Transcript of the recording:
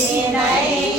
Shinai.